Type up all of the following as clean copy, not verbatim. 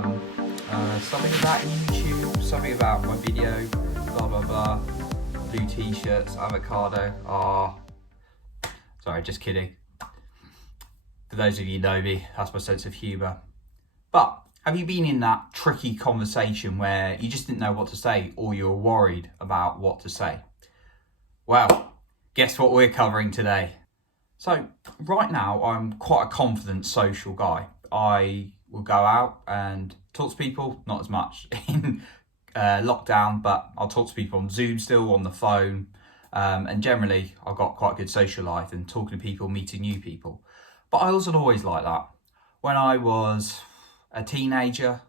Something about YouTube, something about my video, blah blah blah. Blue t-shirts, avocado. Sorry, just kidding. For those of you who know me, that's my sense of humour. But have you been in that tricky conversation where you just didn't know what to say, or you're worried about what to say? Well, guess what we're covering today? So right now I'm quite a confident social guy. I will go out and talk to people, not as much in lockdown, but I'll talk to people on Zoom still, on the phone, and generally I've got quite a good social life and talking to people, meeting new people. But I wasn't always like that. When I was a teenager,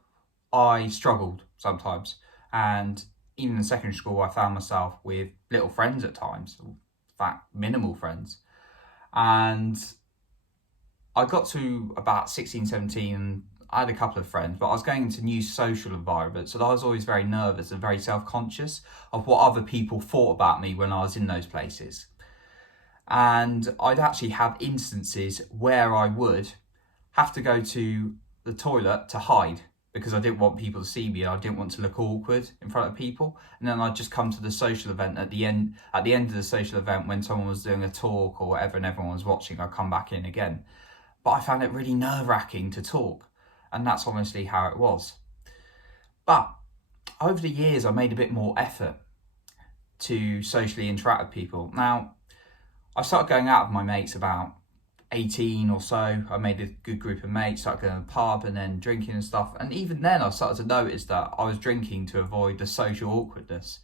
I struggled sometimes, and even in secondary school I found myself with little friends at times, in fact minimal friends. And I got to about 16, 17, and I had a couple of friends, but I was going into new social environments, and I was always very nervous and very self-conscious of what other people thought about me when I was in those places. And I'd actually have instances where I would have to go to the toilet to hide because I didn't want people to see me. I didn't want to look awkward in front of people. And then I'd just come to the social event at the end of the social event when someone was doing a talk or whatever and everyone was watching, I'd come back in again. But I found it really nerve-wracking to talk. And that's honestly how it was. But over the years, I made a bit more effort to socially interact with people. Now, I started going out with my mates about 18 or so. I made a good group of mates, started going to the pub and then drinking and stuff. And even then I started to notice that I was drinking to avoid the social awkwardness.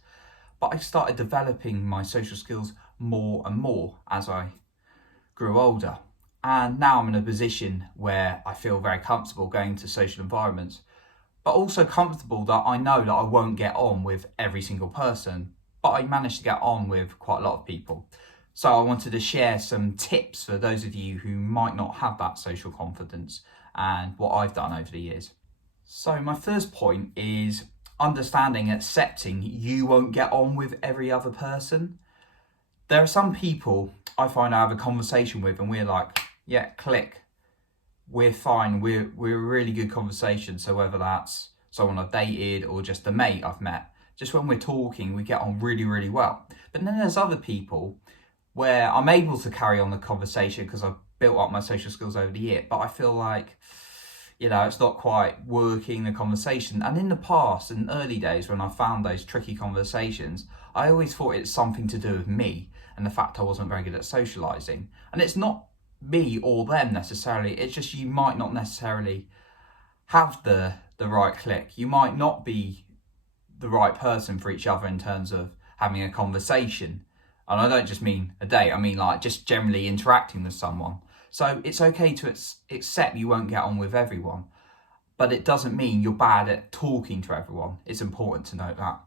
But I started developing my social skills more and more as I grew older. And now I'm in a position where I feel very comfortable going to social environments, but also comfortable that I know that I won't get on with every single person, but I managed to get on with quite a lot of people. So I wanted to share some tips for those of you who might not have that social confidence and what I've done over the years. So my first point is understanding, accepting you won't get on with every other person. There are some people I find I have a conversation with and we're like, yeah, click. We're fine. We're a really good conversation. So whether that's someone I've dated or just a mate I've met, just when we're talking, we get on really, really well. But then there's other people where I'm able to carry on the conversation because I've built up my social skills over the year, but I feel like, it's not quite working the conversation. And in the past, in early days when I found those tricky conversations, I always thought it's something to do with me and the fact I wasn't very good at socializing. And it's not me or them necessarily, it's just you might not necessarily have the right click. You might not be the right person for each other in terms of having a conversation. And I don't just mean a date, I mean like just generally interacting with someone. So it's okay to accept you won't get on with everyone, but it doesn't mean you're bad at talking to everyone. It's important to note that.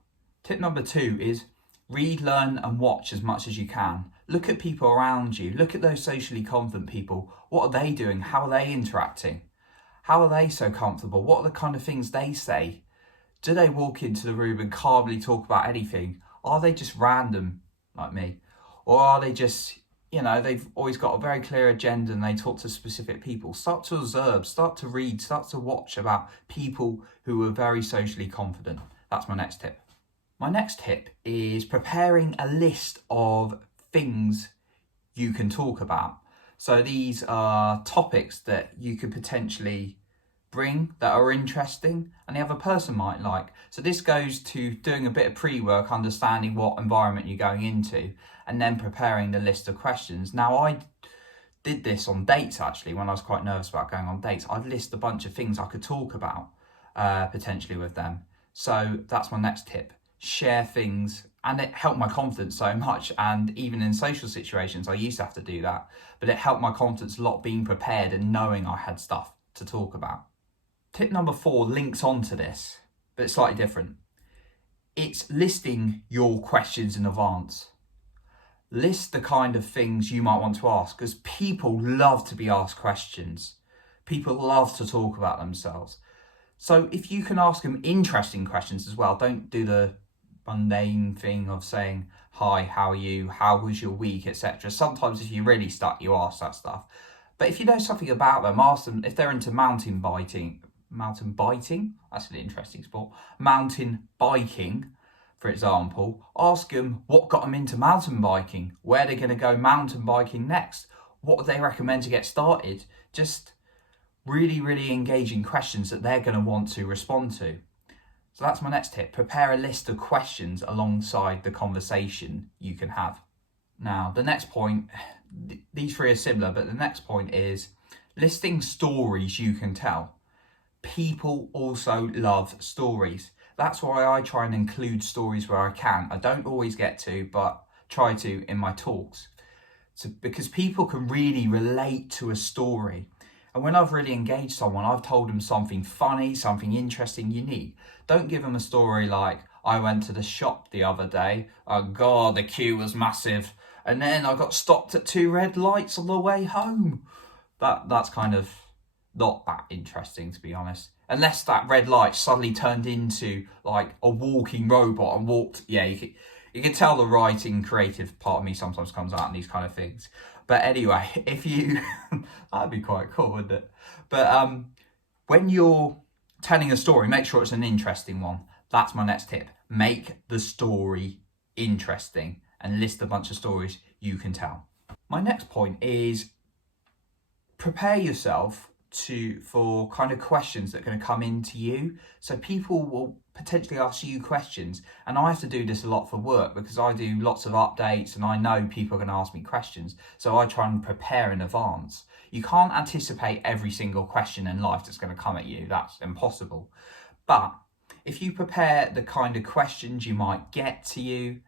Tip number 2 is read, learn and watch as much as you can. Look at people around you. Look at those socially confident people. What are they doing? How are they interacting? How are they so comfortable? What are the kind of things they say? Do they walk into the room and calmly talk about anything? Are they just random like me? Or are they just, they've always got a very clear agenda and they talk to specific people? Start to observe, start to read, start to watch about people who are very socially confident. That's my next tip. My next tip is preparing a list of things you can talk about. So these are topics that you could potentially bring that are interesting and the other person might like. So this goes to doing a bit of pre-work, understanding what environment you're going into, and then preparing the list of questions. Now I did this on dates actually when I was quite nervous about going on dates. I'd list a bunch of things I could talk about potentially with them. So that's my next tip. Share things, and it helped my confidence so much. And even in social situations, I used to have to do that, but it helped my confidence a lot being prepared and knowing I had stuff to talk about. Tip number 4 links onto this, but it's slightly different. It's listing your questions in advance. List the kind of things you might want to ask, because people love to be asked questions. People love to talk about themselves. So if you can ask them interesting questions as well, don't do the mundane thing of saying, hi, how are you? How was your week, etc. Sometimes if you're really stuck, you ask that stuff. But if you know something about them, ask them if they're into mountain biking, mountain biking. That's an interesting sport. Mountain biking, for example. Ask them what got them into mountain biking, where they're going to go mountain biking next, what would they recommend to get started. Just really, really engaging questions that they're going to want to respond to. So that's my next tip. Prepare a list of questions alongside the conversation you can have. Now, the next point, these three are similar, but the next point is listing stories you can tell. People also love stories. That's why I try and include stories where I can. I don't always get to, but try to in my talks. Because people can really relate to a story. And when I've really engaged someone, I've told them something funny, something interesting, unique. Don't give them a story like, I went to the shop the other day. Oh God, the queue was massive. And then I got stopped at 2 red lights on the way home. That's kind of not that interesting, to be honest. Unless that red light suddenly turned into like a walking robot and walked. Yeah, you can tell the writing creative part of me sometimes comes out in these kind of things. But anyway, if you, that'd be quite cool, wouldn't it? But when you're telling a story, make sure it's an interesting one. That's my next tip. Make the story interesting and list a bunch of stories you can tell. My next point is prepare yourself for kind of questions that are going to come into you. So people will potentially ask you questions, and I have to do this a lot for work because I do lots of updates and I know people are going to ask me questions, so I try and prepare in advance. You can't anticipate every single question in life that's going to come at you. That's impossible. But if you prepare the kind of questions you might get to you,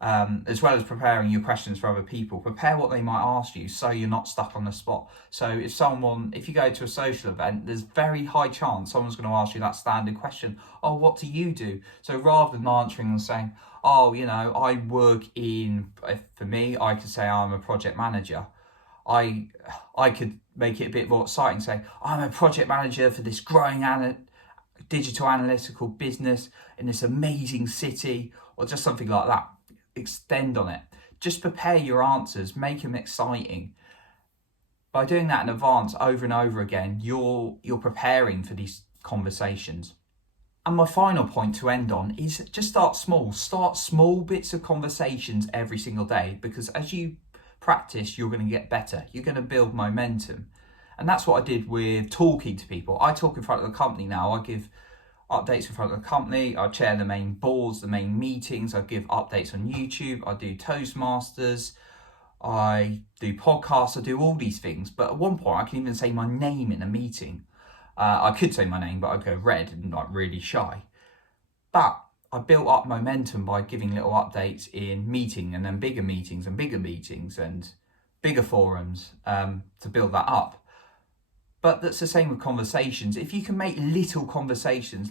as well as preparing your questions for other people, prepare what they might ask you so you're not stuck on the spot. So if you go to a social event, there's very high chance someone's going to ask you that standard question, oh, what do you do? So rather than answering and saying, oh, I work for me, I could say I'm a project manager. I could make it a bit more exciting, say, I'm a project manager for this growing digital analytical business in this amazing city, or just something like that. Extend on it. Just prepare your answers, make them exciting. By doing that in advance over and over again, you're preparing for these conversations. And my final point to end on is just start small. Start small bits of conversations every single day, because as you practice, you're going to get better. You're going to build momentum. And that's what I did with talking to people. I talk in front of the company now. I give updates in front of the company. I chair the main boards, the main meetings. I give updates on YouTube. I do Toastmasters. I do podcasts. I do all these things. But at one point, I can even say my name in a meeting. I could say my name, but I'd go red and like really shy. But I built up momentum by giving little updates in meeting and then bigger meetings and bigger forums to build that up. But that's the same with conversations. If you can make little conversations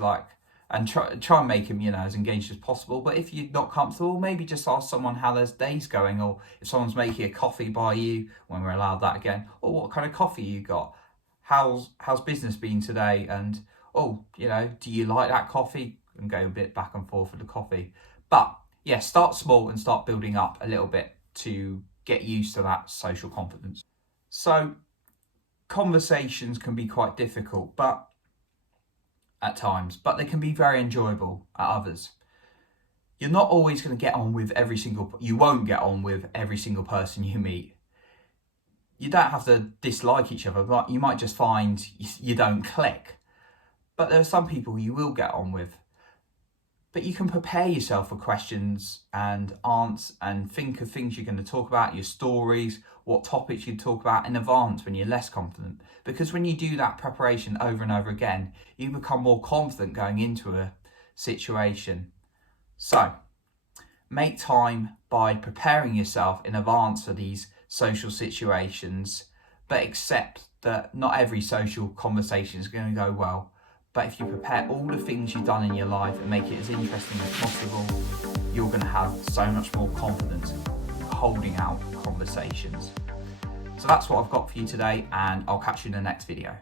and try and make them, as engaged as possible. But if you're not comfortable, maybe just ask someone how their day's going, or if someone's making a coffee by you, when we're allowed that again, or what kind of coffee you got. How's business been today? And, do you like that coffee? And go a bit back and forth with the coffee. But yeah, start small and start building up a little bit to get used to that social confidence. So conversations can be quite difficult, at times, but they can be very enjoyable at others. You're not always going to get on with you won't get on with every single person you meet. You don't have to dislike each other, but you might just find you don't click. But there are some people you will get on with. But you can prepare yourself for questions and answers and think of things you're going to talk about, your stories, what topics you talk about in advance when you're less confident. Because when you do that preparation over and over again, you become more confident going into a situation. So, make time by preparing yourself in advance for these social situations, but accept that not every social conversation is going to go well. But if you prepare all the things you've done in your life and make it as interesting as possible, you're going to have so much more confidence holding out conversations. So that's what I've got for you today, and I'll catch you in the next video.